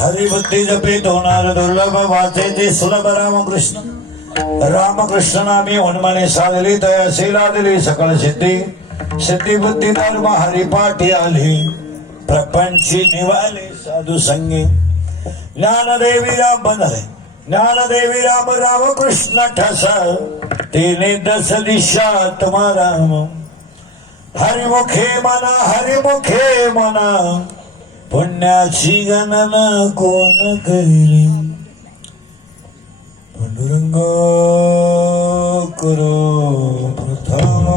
हरिभक्ती जपित होणार दुर्लभ वाचे ते सुलभ रामकृष्ण रामकृष्ण नामी उन्मने साधली तयाशीला दिली सकळ सिद्धी सिद्धी बुद्धी धर्म हरिपाठी आली प्रपंची निवाले साधू संगी ज्ञानदेवी राम बनले ज्ञानदेवी राम रामकृष्ण ठस तिने दस दिशा तुम्हारा हरिमुखे मना पुण्याची गणना कोण करी पांडुरंग करो प्रथम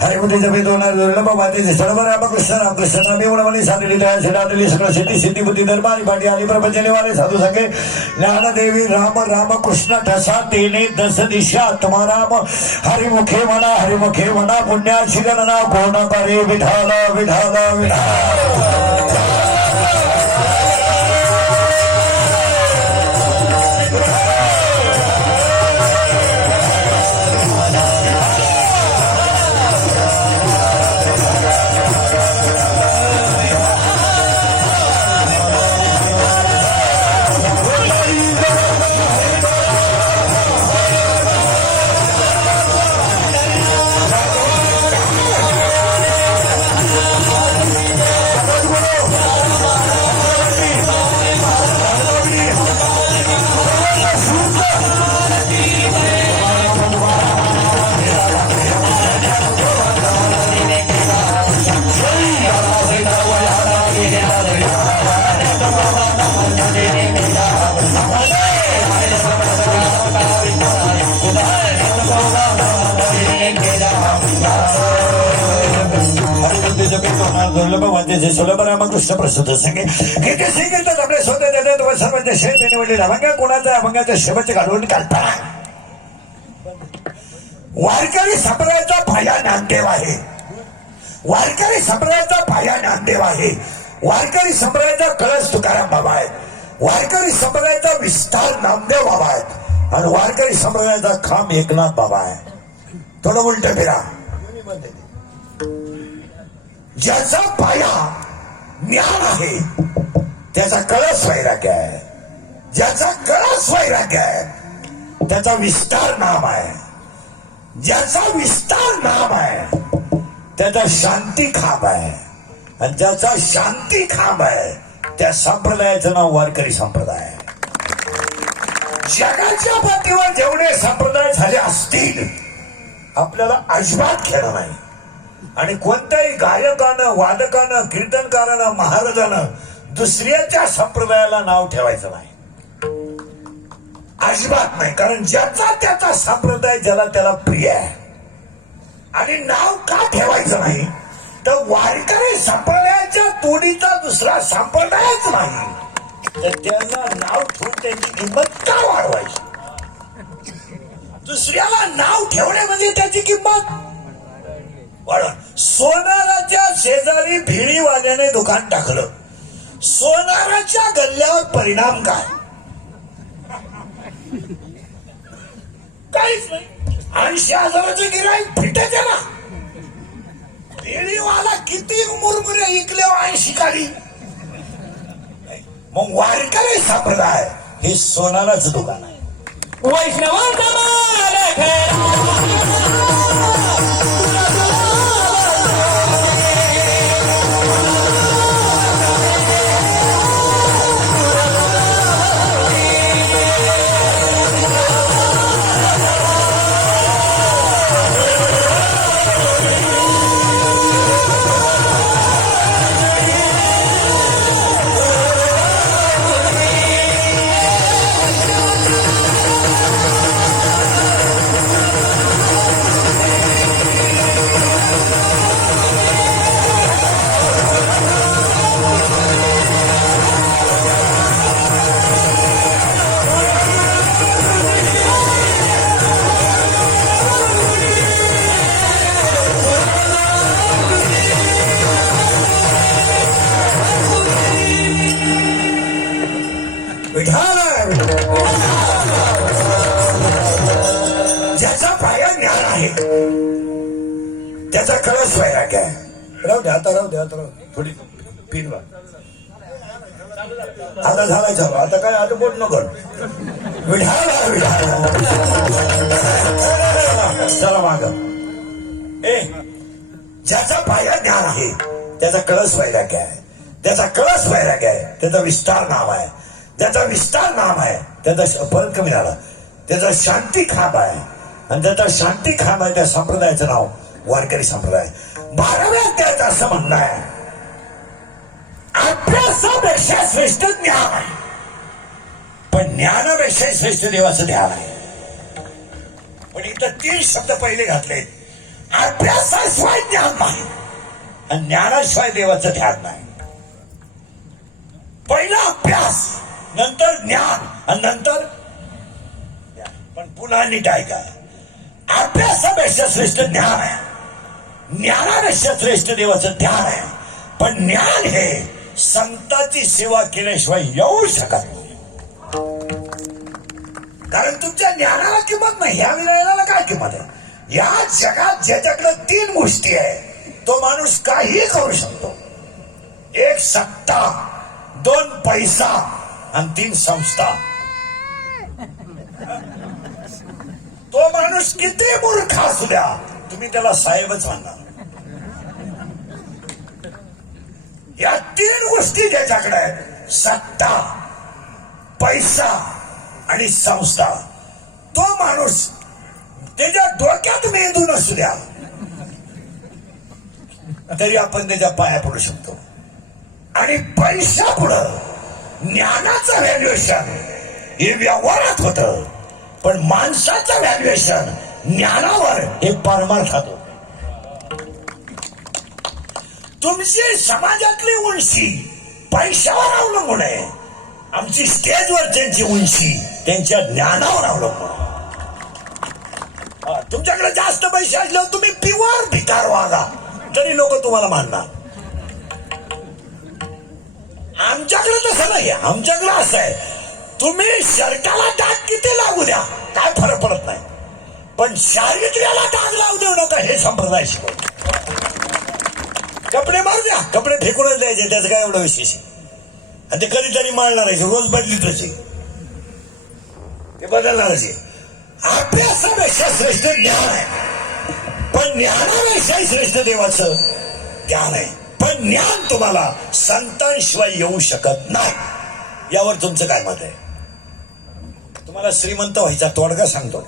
हरिभक्ती जपित होणार दुर्लभ वाचे सर्व रामकृष्ण रामकृष्ण नामी उन्मने साधली तयाशीला दिली सकळ सिद्धी सिद्धी बुद्धी धर्म हरिपाठी आली प्रपंच निवाले साधू संगे ज्ञानदेवी राम रामकृष्ण ठसा तिने दस दिशा तुम्हाराम हरिमुखे म्हणा पुण्याची गणना कोण करे विठाल विठाल विठाल दुर्लभ वाचे सुलभ रामकृष्ण प्रसिद्ध संगे किती सिंगितात आपले स्वतः देतात व सर्वांच्या शेत निवडलेला अभंगा कोणाचा अभंगाच्या शेवटचे काढून काढताना वारकरी संप्रदायाचा पाया नामदेव आहे वारकरी संप्रदायाचा पाया नामदेव आहे वारकरी संप्रदायाचा कळस तुकाराम बाबा आहे वारकरी संप्रदायाचा विस्तार नामदेव बाबा आहेत आणि वारकरी संप्रदायाचा खांब एकनाथ बाबा आहे थोडं उलट फिरा ज्याचा पाया ज्ञान आहे त्याचा कळस वैराग्य आहे ज्याचा कळस वैराग्य आहे त्याचा विस्तार नाम आहे ज्याचा विस्तार नाम आहे त्याचा शांती खांब आहे आणि ज्याचा शांती खांब आहे त्या संप्रदायाचं नाव वारकरी संप्रदाय आहे जगाच्या पातळीवर जेवढे संप्रदाय झाले असतील आपल्याला अजिबात घेणं नाही आणि कोणत्याही गायकानं वादकानं कीर्तनकारानं महाराजानं दुसऱ्याच्या संप्रदायाला नाव ठेवायचं नाही अजिबात नाही कारण ज्याचा त्याचा संप्रदाय ज्याला त्याला प्रिय आहे आणि नाव का ठेवायचं नाही तर वारकरी संप्रदायाच्या तोडीचा दुसरा संप्रदायच नाही तर त्यांना नाव ठेवून त्याची किंमत का वाढवायची दुसऱ्याला नाव ठेवणे म्हणजे त्याची किंमत सोनाराच्या शेजारी भिडीवाल्याने दुकान टाकलं सोनाराच्या गल्ल्यावर परिणाम काय काहीच नाही. 80,000चं गिराईक फिटत आहे ना. पेढीवाला किती मुरमुरे इकले 80 काली. मग वारकरी संप्रदाय हे सोनाराचं दुकान आहे. वैष्णवांचा मान खरा. विधान ज्याचा पाया ज्ञान आहे त्याचा कळस वैराग्य आहे. राहू द्या आता, राहू द्या आता, राहू द्या. थोडी पिनवा आता झालाय चालू. आता काय आता बोट नको. विधान विधान चला माग. ज्याचा पाया ज्ञान आहे त्याचा कळस वैराग्य आहे. त्याचा कळस वैराग्य आहे. त्याचा विस्तार नाम आहे. त्याचा विस्तार नाम आहे. त्याचा फरक मिळाला. त्याचा शांती खांब आहे. आणि त्याचा शांती खांब आहे त्या संप्रदायाचं नाव वारकरी संप्रदाय. 12व्या अध्यायात असं म्हणणं आहे, अभ्यासापेक्षा श्रेष्ठ ज्ञान आहे, पण ज्ञानापेक्षा श्रेष्ठ देवाचं ध्यान आहे. पण इथं 3 शब्द पहिले घातले. अभ्यासाशिवाय ज्ञान नाही आणि ज्ञानाशिवाय देवाचं ध्यान नाही. पहिला अभ्यास, नंतर ज्ञान आणि नंतर पण पुन्हा नीट ऐका. अभ्यासापेक्षा श्रेष्ठ ज्ञान आहे, ज्ञानापेक्षा श्रेष्ठ देवाचं ध्यान आहे. पण ज्ञान हे संतांची सेवा केल्याशिवाय येऊ शकत नाही. कारण तुमच्या ज्ञानाला किंमत नाही. ह्या विनयाला काय किंमत आहे? या जगात ज्याच्याकडे 3 गोष्टी आहे तो माणूस काही करू शकतो. 1 सत्ता, 2 पैसा आणि 3 संस्था. तो माणूस किती मूर्ख असू द्या तुम्ही त्याला साहेबच म्हणणार. या 3 गोष्टी ज्याच्याकडे आहेत, सत्ता, पैसा आणि संस्था, तो माणूस त्याच्या डोक्यात मेंदू नसू द्या तरी आपण त्याच्या पाया पडू शकतो. आणि पैसा पुढं ज्ञानाचं व्हॅल्युएशन हे व्यवहारात होतं, पण माणसाचं व्हॅल्युएशन ज्ञानावर हे परमार्थात होतं. तुमची समाजातली उंची पैशावर अवलंबून आहे. आमची स्टेजवर त्यांची उंची त्यांच्या ज्ञानावर अवलंबून आहे. तुमच्याकडे जास्त पैसे असल्यावर तुम्ही प्युअर भिकार वागा तरी लोक तुम्हाला मानणार. आमच्याकडे तसं नाही. आमच्याकडे असं आहे, तुम्ही शर्टाला डाग किती लागू द्या काय फरक पडत नाही, पण शारीरिकला डाग लावू देऊ नका हे संप्रदाय शिकवतो. कपडे मारू द्या, कपडे फेकूनच द्यायचे, त्याचं काय एवढं विशेष आहे. आणि ते कधीतरी मारणार आहे, रोज बदलीतच ते बदलणारच आहे. अभ्यासापेक्षा श्रेष्ठ ज्ञान आहे, पण ज्ञानापेक्षा श्रेष्ठ देवाचं ज्ञान आहे. पण ज्ञान तुम्हाला संतांशिवाय येऊ शकत नाही. यावर तुमचं काय मत आहे? तुम्हाला श्रीमंत व्हायचा तोडगा सांगतो.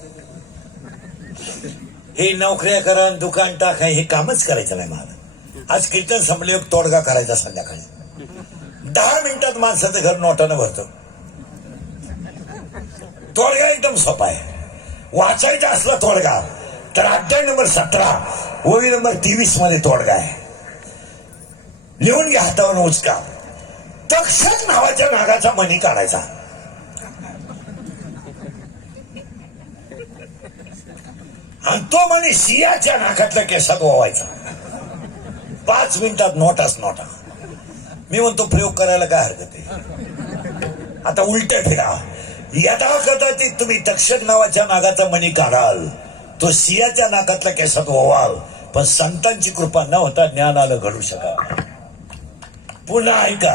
हे नोकऱ्या करा, दुकान टाका, हे कामच करायचं नाही. मला आज कीर्तन संपले, तोडगा करायचा संध्याकाळी 10 मिनिटात माणसाचं घर नोटानं भरतो. तोडगा एकदम सोपा आहे. वाचायचा असला तोडगा तर अध्याय नंबर 17 ओळी नंबर 23 मध्ये तोडगा आहे. लिहून घ्या, हातावर उचका. तक्षक नावाच्या नागाचा मणी काढायचा, आणि तो मणी सिंहाच्या नाकातल्या केसात ओवायचा. 5 मिनिटात नोटाच नोटा. मी म्हणतो प्रयोग करायला काय हरकत आहे. आता उलट फिरा. यदा कदाचित तुम्ही तक्षक नावाच्या नागाचा मणी काढाल, तो सिंहाच्या नाकातल्या केसात ओवाल, पण संतांची कृपा न होता ज्ञान आलं घडू शका. पुन्हा ऐका,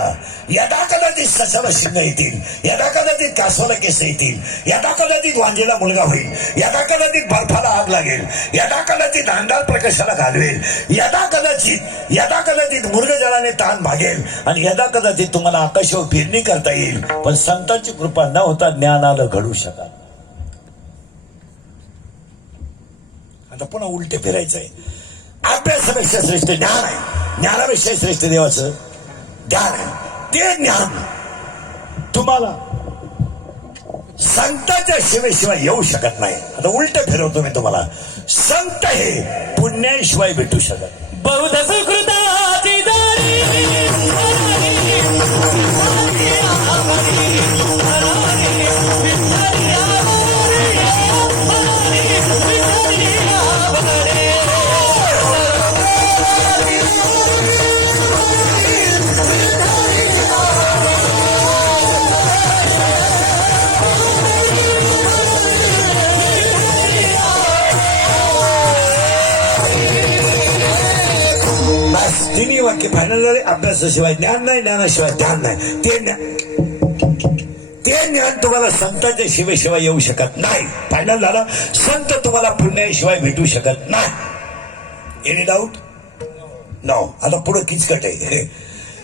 यदा कदाचित सशाला शिंग येतील, यदा कदाचित कासवाला केस येतील, यदा कदाचित वांजेला मुलगा होईल, यदा कदाचित बर्फाला आग लागेल, यदा कदाचित अंधार प्रकाशाला घालवेल, यदा कदाचित मृगजळाने ताण भागेल, आणि यदा कदाचित तुम्हाला आकाशावर फिरणी करता येईल, पण संतांची कृपा न होता ज्ञान आलं घडू शका. आता पुन्हा उलटे फिरायचंय. अभ्यासापेक्षा श्रेष्ठ ज्ञान आहे, ज्ञानापेक्षा श्रेष्ठ देवाचं ज्ञान आहे. ते ज्ञान तुम्हाला संतांच्या सेवेशिवाय येऊ शकत नाही. आता उलट फिरवतो मी तुम्हाला. संत हे पुण्याशिवाय भेटू शकत. बहुध सुकृताची दारी तिन्ही वाक्य फायनल झाले. अभ्यासाशिवाय ज्ञान नाही, ज्ञानाशिवाय ध्यान नाही. ते ज्ञान तुम्हाला संतांच्या शिवेशिवाय येऊ शकत नाही. फायनल झालं. संत तुम्हाला पुण्याशिवाय भेटू शकत नाही. Any doubt? नो. आता पुढे किचकट आहे.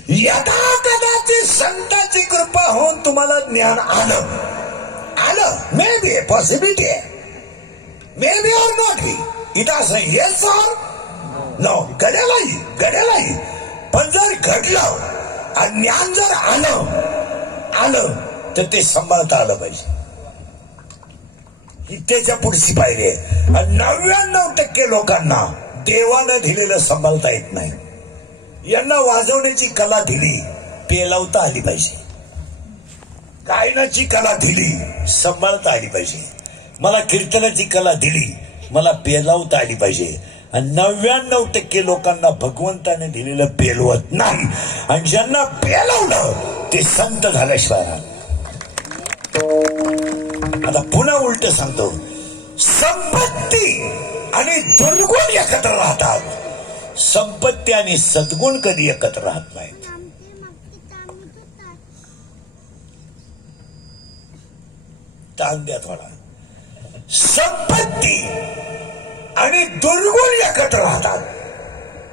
यदा कदाचित संतांची कृपा होऊन तुम्हाला ज्ञान आलं, मे बी पॉसिबिलिटी आहे, may be or not be. इथं असं येस ऑर नो. घडेलही. पण जर घडलं आणि ज्ञान जर आलं तर ते सांभाळता आलं पाहिजे. ही त्याच्या पुढची पायरी आहे. 99% लोकांना देवानं दिलेलं सांभाळता येत नाही. यांना वाजवण्याची कला दिली, पेलवता आली पाहिजे. गायनाची कला दिली, सांभाळता आली पाहिजे. मला कीर्तनाची कला दिली, मला पेलवता आली पाहिजे. आणि 99% लोकांना भगवंताने दिलेलं पेलवत नाही. आणि ज्यांना पेलवलं ते संत झाल्याशिवाय. आता पुन्हा उलट सांगतो. संपत्ती आणि दुर्गुण एकत्र राहतात, संपत्ती आणि सद्गुण कधी एकत्र राहत नाहीत. ताण द्या थोडा. संपत्ती आणि दुर्गुण एकत्र राहतात,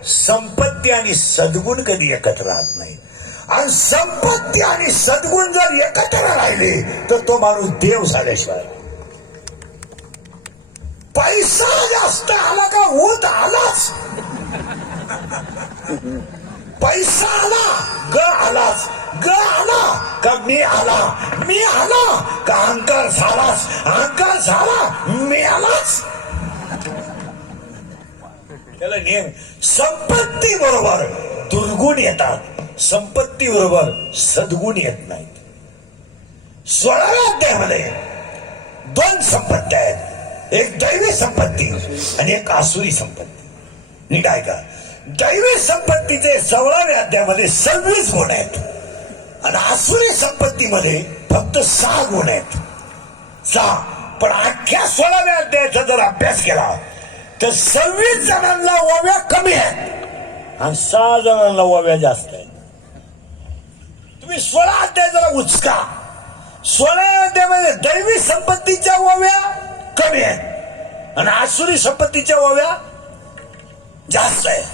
संपत्ती आणि सद्गुण कधी एकत्र राहत नाही. आणि संपत्ती आणि सद्गुण जर एकत्र राहिले तर तो माणूस देव झाल्याशिवाय. पैसा जास्त आला का ऊत आलाच, पैसा आला ग आलाच, ग आला का मी आला का अहंकार झालाच, अहंकार झाला मी आलाच. त्याला नियम. संपत्ती बरोबर दुर्गुण येतात, संपत्ती बरोबर सद्गुण येत नाहीत. 16व्या अध्यायामध्ये 2 संपत्ती आहेत. एक दैवी संपत्ती आणि एक आसुरी संपत्ती. नीट ऐका. दैवी संपत्तीचे 16व्या अध्यायामध्ये 26 गुण आहेत आणि आसुरी संपत्तीमध्ये फक्त 6 गुण आहेत. 6. पण अख्ख्या 16व्या अध्यायाचा जर अभ्यास केला तर 26 जणांना ओव्या कमी आहेत आणि 6 जणांना ओव्या जास्त आहेत. तुम्ही 16 अध्याय जरा उचका. 16 अध्यायामध्ये दैवी संपत्तीच्या ओव्या कमी आहेत आणि आसुरी संपत्तीच्या ओव्या जास्त आहेत.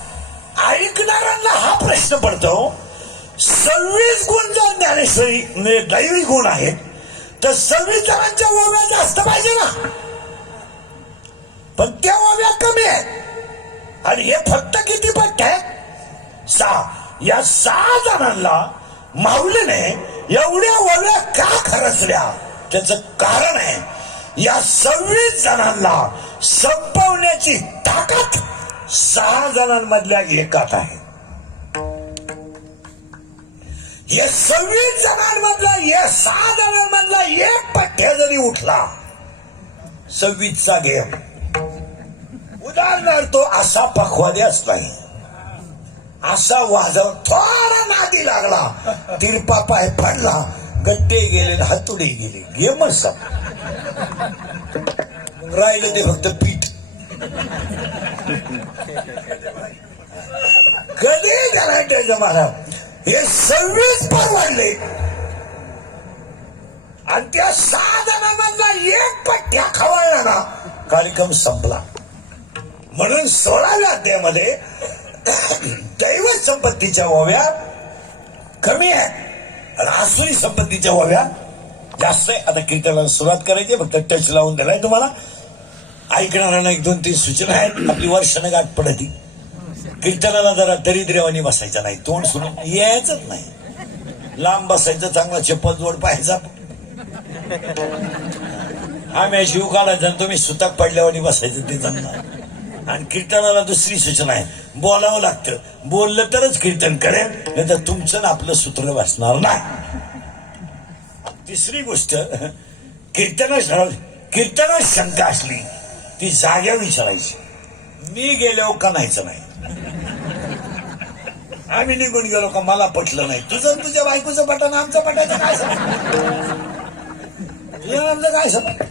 ऐकणाऱ्यांना हा प्रश्न पडतो, 26 गुण जर ज्ञानेश्वरी म्हणजे दैवी गुण आहेत तर 26 जणांच्या ओव्या जास्त पाहिजे ना, पण त्या ओव्या कमी आहेत. आणि हे फक्त किती पट्ट आहेत? 6. या 6 जणांना माऊलीने एवढ्या ओव्या का खरचल्या त्याचं कारण आहे, या 26 जणांना संपवण्याची ताकद 6 जणांमधल्या एकात आहे. या 26 जणांमधला, या 6 जणांमधला एक पठ्य जरी उठला, 26चा गेम. उदाहरणार्थ असा पखवाद्याच नाही, असा वाजव थोडा नादी लागला, तिरपा पाय पडला, गट्टे गेले आणि हातुडे गेले गेमच राहिलं ते फक्त पीठ कधी करायचं मला हे 26 पर वाढले आणि त्या 6 जणांना एक पट्ट्या खवळला ना कार्यक्रम संपला. म्हणून 16व्या अध्यायामध्ये दैव संपत्तीच्या ओव्या कमी आहेत आणि आसुरी संपत्तीच्या ओव्या जास्त आहे. आता कीर्तनाला सुरुवात करायची, फक्त टच लावून दिलाय तुम्हाला. ऐकणाऱ्यांना 1-2-3 सूचना आहेत. आपली वर्षानं गाठ पडती. कीर्तनाला जरा दरिद्रेवानी बसायचं नाही, तोंड सोडून यायचंच नाही. लांब बसायचं, चांगला चप्पल जोड पाहायचा. आम्ही जीव काढायचा आणि तुम्ही सुताक पडल्यावानी बसायचं ते जमणार. आणि कीर्तनाला दुसरी सूचना आहे, बोलावं लागतं. बोललं तरच कीर्तन करेल, नाही तर तुमचं आपलं सूत्र बसणार नाही. तिसरी गोष्ट, कीर्तनात शंका असली ती जाग्या विचारायची. मी गेलो का नाहीचं नाही, आम्ही निघून गेलो का मला पटलं नाही. तुझं तुझ्या बायकोचं पटन आमचं पटायचं काय आमचं काय समज.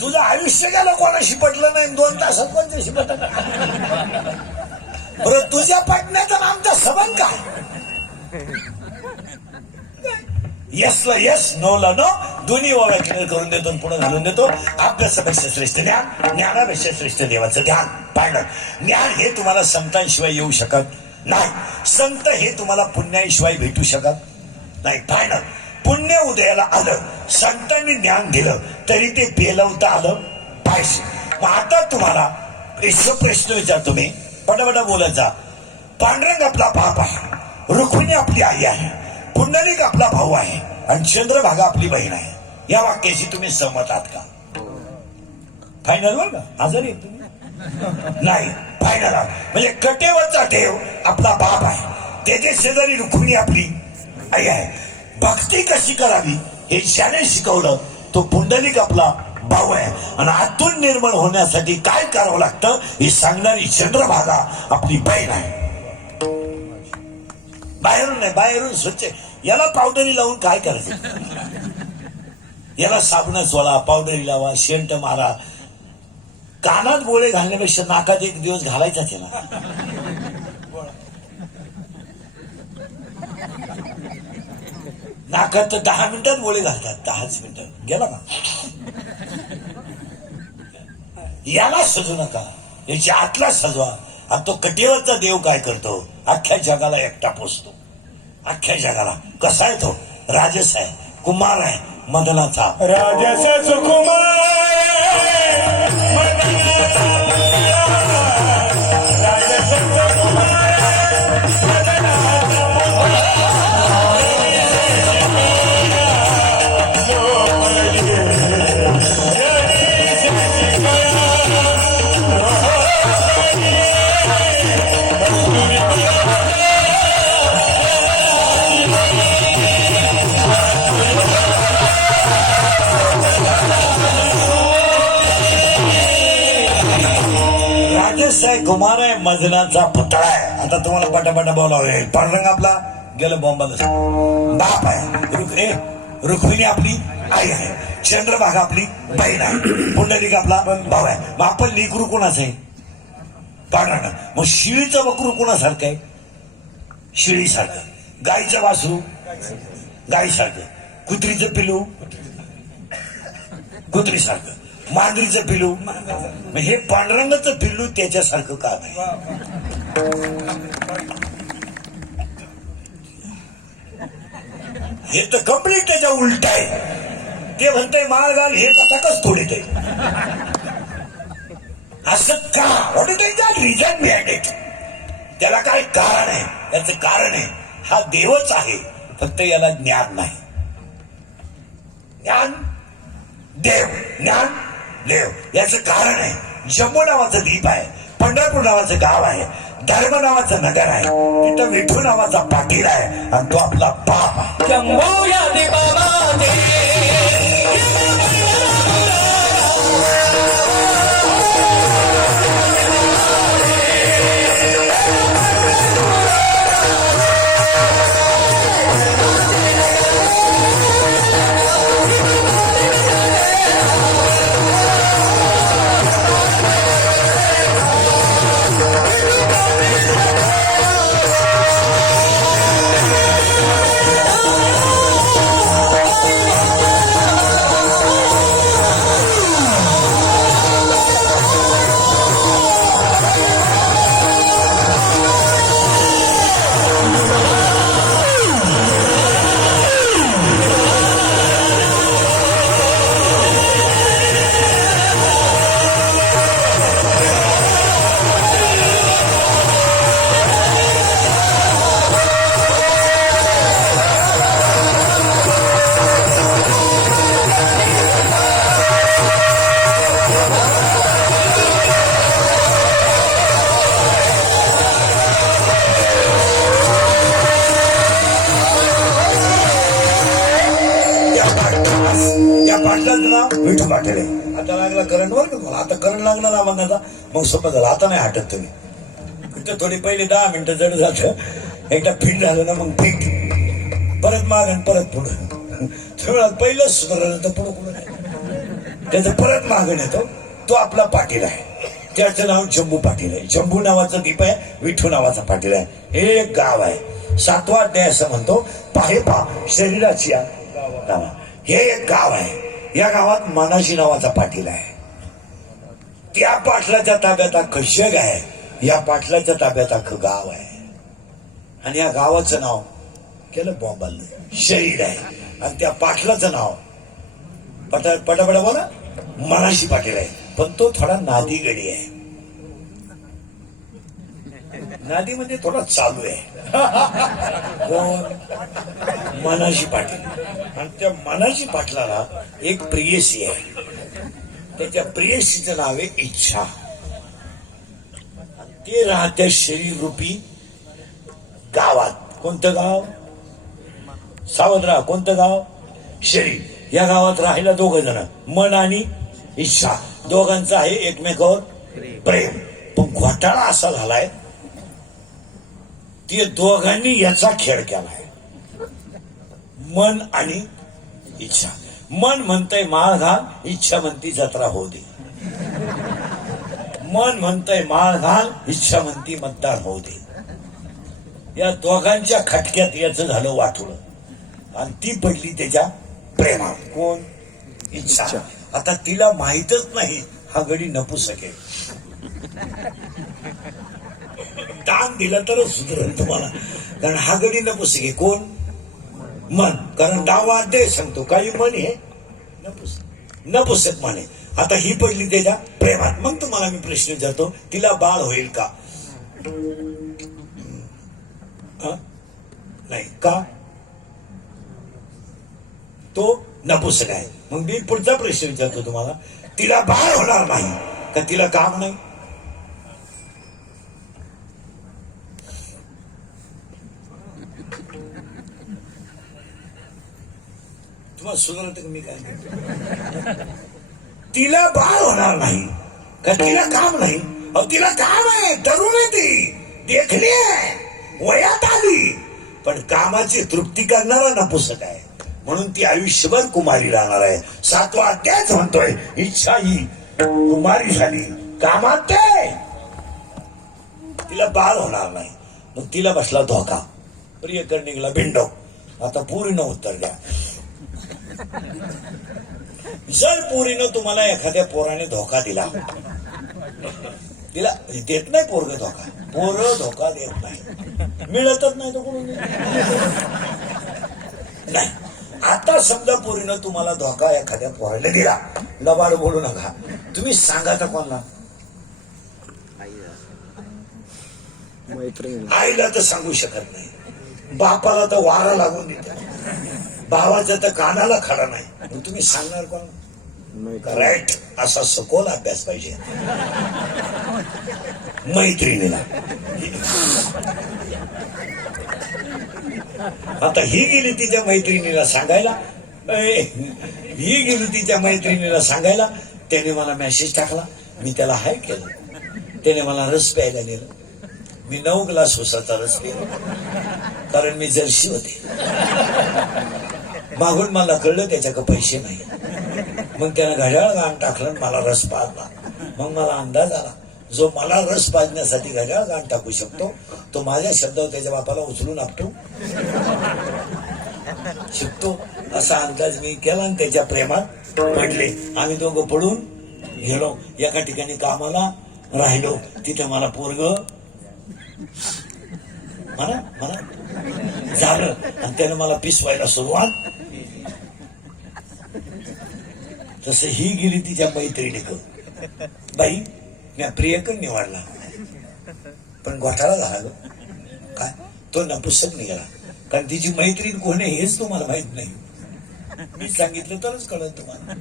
तुझं आयुष्य गेलं कोणाशी पटलं नाही, 2 तासात कोणत्याशी पटलं. बरं तुझ्या पटण्याचा आमचा संबंध काय. येसला येस, नोला नो, दोन्ही ओळख क्लिअर करून देतो, पुढे घालून देतो. अभ्यासापेक्षा श्रेष्ठ ज्ञान, ज्ञानापेक्षा श्रेष्ठ देवाचं ध्यान. पाहिलं, ज्ञान हे तुम्हाला संतांशिवाय येऊ शकत नाही. संत हे तुम्हाला पुण्याशिवाय भेटू शकत नाही. पाहिलं, पुण्य उदयाला आलं, संतांनी ज्ञान दिलं तरी ते पेलवता आलं पाहिजे. मग आता तुम्हाला प्रश्न विचारतो मी, पटापटा बोलायचा. पांडुरंग आपला बाप आहे, रुक्मिणी आपली आई आहे, पुंडलिक आपला भाऊ आहे आणि चंद्रभागा आपली बहीण आहे. या वाक्याशी तुम्ही सहमत आहात का? फायनल वर का आजारी आहे तुम्ही? नाही, फायनल आहात. म्हणजे कटेवरचा देव आपला बाप आहे, त्याच्या शेजारी रुक्मिणी आपली आई आहे. भक्ती कशी करावी हे ज्याने शिकवलं तो पुंडलिक आपला भाऊ आहे. आणि आतून निर्मळ होण्यासाठी काय करावं लागतं हे सांगणारी चंद्रभागा आपली बहीण आहे. बाहेरून नाही, बाहेरून स्वच्छ. याला पावडरी लावून काय करायचं? याला साबण चोळा, पावडरी लावा, शेंट मारा. कानात बोळे घालण्यापेक्षा नाकात एक दिवस घालायचाच आहे ना. नाकात तर 10 मिनिटात बोळे घालतात, 10 मिनिटात गेला ना. याला सजू नका, याच्या आतला सजवा. आणि तो कटेवरचा देव काय करतो? अख्ख्या जगाला एकटा पोचतो. अख्ख्या जगाला. कसा आहे तो? राजस आहे, कुमार आहे, मदनाचा. राजस सुकुमार मदनाचा राजस सुकुमार मदनाचा आहे, कुमार आहे, मदनाचा पुतळा आहे. आता तुम्हाला पटापटा बोलावे. पांडुरंग आपला गेलं बॉम्बाला बाप आहे, रुक्मिणी आपली आई आहे, चंद्रभागा आपली बहीण आहे, पुंडलिक आपला भाऊ आहे. मग आपण लेकरू कोणाचं आहे? पांडुरंग. मग शिळीचं बकरू कोणासारखं आहे? शिळीसारखं. गाईचं वासरू गाईसारखं, कुत्रीचं पिलू कुत्रीसारखं, मांजरीचं पिलू. हे पांडुरंगाचं पिल्लू त्याच्यासारखं का नाही? हे तर कम्प्लीट त्याच्या उलट आहे. ते म्हणतंय माळगाल हे कथाकच थोडे ते. असं का? What is that reason behind it? त्याला काय कारण आहे? त्याचं कारण आहे हा देवच आहे, फक्त याला ज्ञान नाही. ज्ञान देव, ज्ञान देव. याचं कारण आहे जम्मू नावाचं द्वीप आहे, पंढरपूर नावाचं गाव आहे, धर्म नावाचं नगर आहे, तिथं विठू नावाचा पाटील आहे आणि तो आपला बाप आहे. शंभो यादी बाबा दे पाटील आहे. आता लागला करंट वर मला, आता करंट लागला ना मग मग सोपं झालं. आता नाही हटत तुम्ही. फक्त थोडी पहिले 10 मिनिटं जड जात, एकदा फिट झालं ना मग फिट, परत माग आणि परत पुढं. तुम्हाला पहिलंच सुधारलं तर पुढं पुढं त्याचं परत मागण येतो. तो आपला पाटील आहे, त्याचं नाव शंभू पाटील आहे. शंभू नावाचं दीप आहे, विठू नावाचा पाटील आहे. हे एक गाव आहे. 7वा अध्याय असं म्हणतो, पाहे पा शरीराची गाव. हे एक गाव आहे. या गावात मानाशी नावाचा पाटील आहे. त्या पाटलाच्या ताब्यात अख्खं जग आहे. या पाटलाच्या ताब्यात अख्खं गाव आहे. आणि या गावाचं नाव केलं बॉम्बाल शहीद आहे. आणि त्या पाटलाचं नाव पटापटा बोला मनाशी पाटील आहे. पण तो थोडा नादी गडी आहे. नादी म्हणजे थोडा चालू आहे. कोण? मनाशी पाटील. आणि त्या मनाशी पाटलाला एक प्रियसी आहे. त्याच्या प्रियसीचं नाव आहे इच्छा. ते राहत्या शरीर रूपी गावात. कोणतं गाव? सावधराव. कोणतं गाव? शरीर. या गावात राहिला 2 जण, मन आणि इच्छा. दोघांचं आहे एकमेकावर प्रेम. पण घोटाळा असा झालाय, ते दोघांनी याचा खेळ केलाय. मन आणि इच्छा. मन म्हणतंय माळ घाल, इच्छा म्हणती जत्रा होऊ दे. मन म्हणतंय माळ घाल, इच्छा म्हणती मतदार होऊ दे. या दोघांच्या खटक्यात याचं झालं वाटोळं. आणि ती पडली त्याच्या प्रेमात. कोण? इच्छा. आता तिला माहीतच नाही हा गडी नपुसक आहे. दान दिलं तरच सुधरेल तुम्हाला, कारण हा गडी नपुसक आहे. कोण? मन. कारण डावा अध्याय सांगतो काही मन हे नपुसक माने. आता ही पडली त्याच्या प्रेमात. मग तुम्हाला मी प्रश्न विचारतो, तिला बाळ होईल का? नाही का? तो नपुसक आहे. मग मी पुढचा प्रश्न विचारतो तुम्हाला, तिला बाळ होणार नाही का? तिला काम नाही? तुम्हाला सुधारत मी काय? तिला बाळ होणार नाही का? तिला काम नाही? अहो तिला काम आहे, तरुण आहे, ती देखली आहे, वयात आली, पण कामाची तृप्ती करणारा नपुसक आहे. म्हणून ती आयुष्यभर कुमारी राहणार आहे. 7वा अध्यायच म्हणतोय, इच्छा ही कुमारी झाली कामात ते, तिला बाळ होणार नाही. मग तिला बसला धोका. प्रियकर निघाला भिंडो. आता पोरीनं उत्तर द्या. जर पोरीनं तुम्हाला एखाद्या पोराने धोका दिला, तिला देत नाही पोरग धोका, पोरं धोका देत नाही, मिळतच नाही तो कोण नाही. आता समजा पोरीनं तुम्हाला धोका एखाद्या पोराला दिला, लबाड बोलू नका, तुम्ही सांगा तर कोणाला? आईला तर सांगू शकत नाही, बापाला तर वारा लागून देते, भावाच्या तर कानाला खडा नाही, मग तुम्ही सांगणार कोण? राईट. असा सखोल अभ्यास पाहिजे मैत्रिणीला. आता ही गेली तिच्या मैत्रिणीला सांगायला, ही गेली तिच्या मैत्रिणीला सांगायला, त्याने मला मेसेज टाकला, मी त्याला हाय केलं, त्याने मला रस प्यायला नेलं, मी 9 ग्लास उसाचा रस पिलो, कारण मी जर्शी होते. मागून मला कळलं त्याच्याकडे पैसे नाही, मग त्यानं घड्याळ गाण टाकलं, मला रस पाजला. मग मला अंदाज आला, जो मला रस पाजण्यासाठी घड्याळ गाण टाकू शकतो, तो माझ्या शब्दावर त्याच्या बापाला उचलून आपटू शिकतो. असा अंदाज मी केला आणि त्याच्या प्रेमात पडले. आम्ही दोघं पडून गेलो, एका ठिकाणी कामाला राहिलो, तिथे मला पोरग म्हणा झालं, आणि त्यानं मला पिसवायला सुरुवात. तसं ही गेली तिच्या मैत्रिणीकडे, बाई मी प्रियकर निवडला, पण घोटाळा झाला ग. काय? तो नपुसक निघाला, कारण तिची मैत्रीण कोण आहे हेच तुम्हाला माहित नाही. मी सांगितलं तरच कळत तुम्हाला.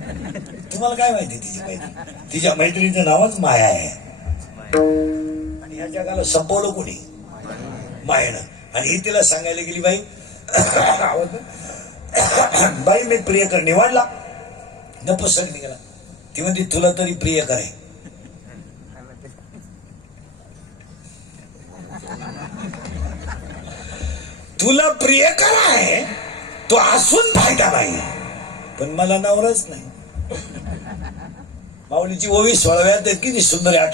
तुम्हाला काय माहिती तिची मैत्रीण? तिच्या मैत्रिणीचं नावच माया आहे, आणि ह्या जगाला संपवलं कोणी? मायेनं. आणि ही तिला सांगायला गेली, बाई बाई मी प्रियकर निवडला, नपुसक निघाला. ती म्हणते तुला तरी प्रिय करे. तुला प्रियकर आहे तो असून फायदा नाही, पण मला नवराच नाही. माऊलीची ओवी 16व्यात किती सुंदर आहे.